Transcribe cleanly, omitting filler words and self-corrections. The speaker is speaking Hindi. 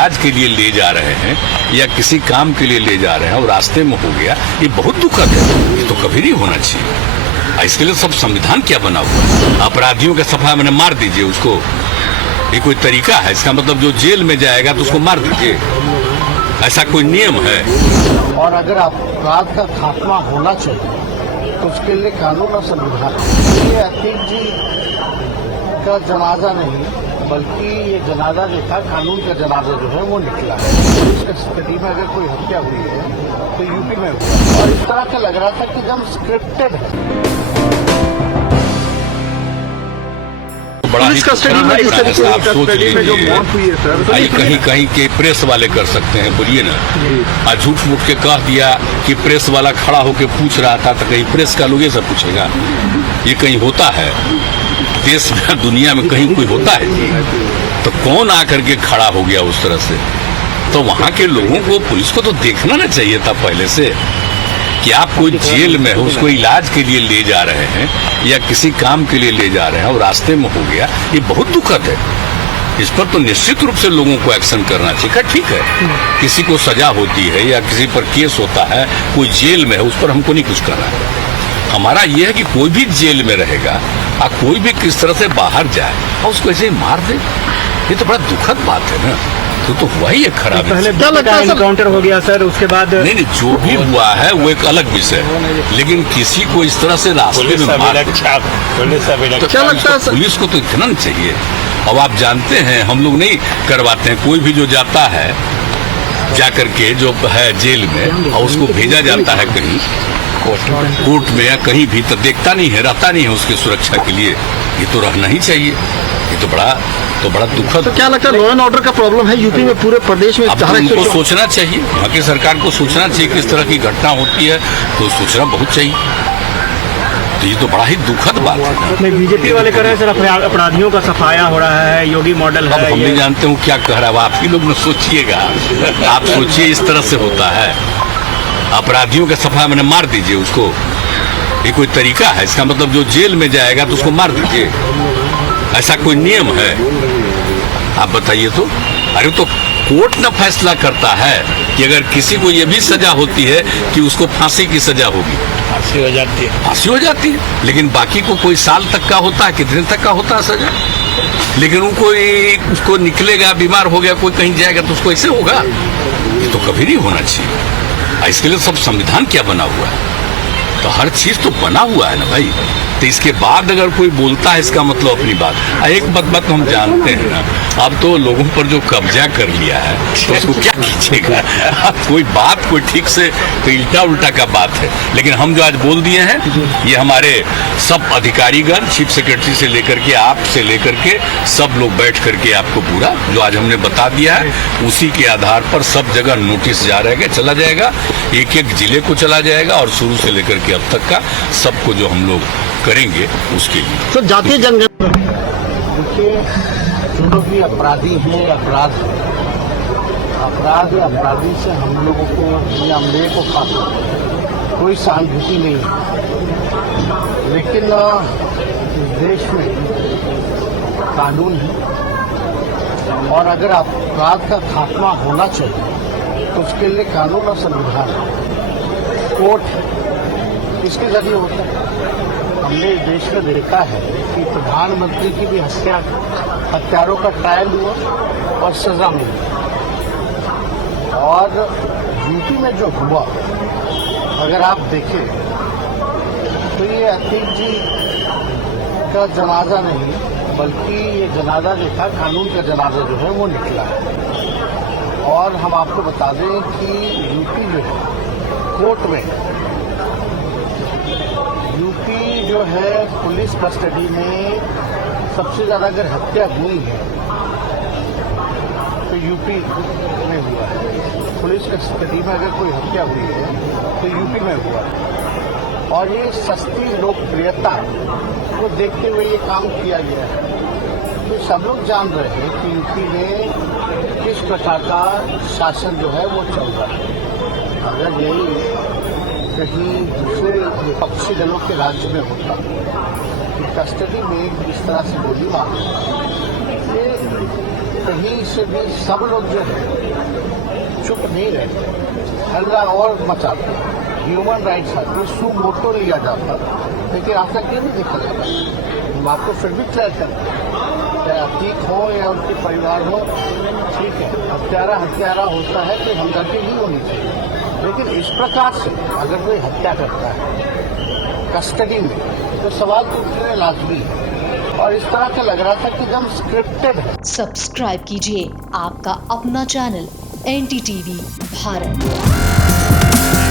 इलाज के लिए ले जा रहे हैं या किसी काम के लिए ले जा रहे हैं और रास्ते में हो गया, ये बहुत दुखद है। ये तो कभी नहीं होना चाहिए। इसके लिए सब संविधान क्या बना हुआ है? अपराधियों के सफा मैंने मार दीजिए उसको, ये कोई तरीका है? इसका मतलब जो जेल में जाएगा तो उसको मार दीजिए, ऐसा कोई नियम है? और अगर अपराध का खात्मा होना चाहिए तो उसके लिए कानून और संविधान। ये अतीक जी का जनाजा नहीं बल्कि ये जनाजा जो था कानून का जनाजा जो है वो निकला है। इस स्थिति में अगर कोई हत्या हुई है तो यूपी में हुआ, और इस तरह का लग रहा था कि एकदम स्क्रिप्टेड है। बड़ा ही आप सोच लीजिए, कहीं कहीं के प्रेस वाले कर सकते हैं, बोलिए ना। आज झूठ मूठ के कह दिया कि प्रेस वाला खड़ा होकर पूछ रहा था, तो कहीं प्रेस का लोग ये सब पूछेगा? ये कहीं होता है देश में, दुनिया में कहीं कोई होता है? तो कौन आकर के खड़ा हो गया उस तरह से? तो वहां के लोगों को, पुलिस को तो देखना ना चाहिए था पहले से कि आप कोई जेल में हो, उसको इलाज के लिए ले जा रहे हैं या किसी काम के लिए ले जा रहे हैं और रास्ते में हो गया, ये बहुत दुखद है। इस पर तो निश्चित रूप से लोगों को एक्शन करना चाहिए। ठीक है, किसी को सजा होती है या किसी पर केस होता है, कोई जेल में है, उस पर हमको नहीं कुछ करना है। हमारा यह है कि कोई भी जेल में रहेगा और कोई भी किस तरह से बाहर जाए और उसको ऐसे ही मार दे, ये तो बड़ा दुखद बात है ना। तो हुआ ही एक खराब। पहले एनकाउंटर हो गया सर, उसके बाद नहीं, जो भी हुआ है वो एक अलग विषय है, लेकिन किसी को इस तरह से रास्ते में मार, तो क्या लगता है पुलिस को तो इतना नहीं चाहिए। अब आप जानते हैं हम लोग नहीं करवाते हैं, कोई भी जो जाता है जाकर के जो है जेल में और उसको भेजा जाता है कहीं कोर्ट में या कहीं भी, तो देखता नहीं है, रहता नहीं है उसकी सुरक्षा के लिए। ये तो रहना ही चाहिए। ये तो बड़ा दुखद। तो क्या लगता है लॉ एंड ऑर्डर का प्रॉब्लम है यूपी में, पूरे प्रदेश में? अब उनको सोचना चाहिए, वहाँ की सरकार को सोचना चाहिए कि इस तरह की घटना होती है तो सोचना बहुत चाहिए। तो ये तो बड़ा ही दुखद बात है। बीजेपी वाले कह रहे हैं सर अपराधियों का सफाया हो रहा है, योगी मॉडल है। अब हम नहीं जानते हूँ क्या कह रहा है, आप ही लोग न सोचिएगा। आप सोचिए इस तरह से होता है, अपराधियों के सफा मैंने मार दीजिए उसको, ये कोई तरीका है? इसका मतलब जो जेल में जाएगा तो उसको मार दीजिए, ऐसा कोई नियम है? आप बताइए तो। अरे तो कोर्ट न फैसला करता है कि अगर किसी को ये भी सजा होती है कि उसको फांसी की सजा होगी, फांसी हो जाती है, फांसी हो जाती है। लेकिन बाकी को कोई साल तक का होता है, कितने तक का होता है सजा। लेकिन उसको निकलेगा, बीमार हो गया, कोई कहीं जाएगा तो उसको ऐसे होगा? ये तो कभी नहीं होना चाहिए। इसके लिए सब संविधान क्या बना हुआ है? तो हर चीज तो बना हुआ है ना भाई। तो इसके बाद अगर कोई बोलता है, इसका मतलब अपनी बात। एक बात हम जानते हैं ना, अब तो लोगों पर जो कब्जा कर लिया है तो उसको क्या कीजिएगा? कोई बात कोई ठीक से तो उल्टा उल्टा का बात है। लेकिन हम जो आज बोल दिए हैं, ये हमारे सब अधिकारीगण, चीफ सेक्रेटरी से लेकर के, आप से लेकर के सब लोग बैठ करके आपको पूरा जो आज हमने बता दिया है, उसी के आधार पर सब जगह नोटिस चला जाएगा, एक एक जिले को चला जाएगा, और शुरू से लेकर के अब तक का सबको जो हम लोग करेंगे उसके लिए। तो जातीय जनगणना, देखिए जो भी अपराधी हैं, अपराधी से हम लोगों को या मेरे को कोई सहानुभूति नहीं है। लेकिन इस देश में कानून है, और अगर अपराध का खात्मा होना चाहिए तो उसके लिए कानून और संविधान, कोर्ट इसके जरिए होता है। हमने देश में देखा है कि प्रधानमंत्री की भी हत्यारों का ट्रायल हुआ और सजा मिली। और यूपी में जो हुआ, अगर आप देखें तो ये अतीक जी का जनाजा नहीं बल्कि ये जनाजा जो था कानून का जनाजा जो है वो निकला है। और हम आपको बता दें कि यूपी जो है कोर्ट में, यूपी जो है पुलिस कस्टडी में सबसे ज्यादा अगर हत्या हुई है तो यूपी में हुआ है। पुलिस कस्टडी में अगर कोई हत्या हुई है तो यूपी में हुआ है। और ये सस्ती लोकप्रियता को देखते हुए ये काम किया गया है। तो सब लोग जान रहे हैं कि यूपी में किस प्रकार का शासन जो है वो चल रहा है। अगर यही कहीं दूसरे विपक्षी दलों के राज्य में होता कि कस्टडी में इस तरह से गोली मारना, ये कहीं से भी सब लोग जो है चुप नहीं रहते, हल्ला और मचाते। ह्यूमन राइट्स आती सू मोटो लिया जाता, लेकिन आज तक ये नहीं देखा जाता। हम आपको फिर भी क्लियर करते हैं, चाहे अतीक हो या उनके परिवार हो, ठीक है, हत्यारा होता है तो हमदर्दी नहीं होनी चाहिए। लेकिन इस प्रकार से अगर कोई हत्या करता है कस्टडी में, तो सवाल तो उठने लाजमी है। और इस तरह का लग रहा था कि एकदम स्क्रिप्टेड है। सब्सक्राइब कीजिए आपका अपना चैनल NDTV भारत।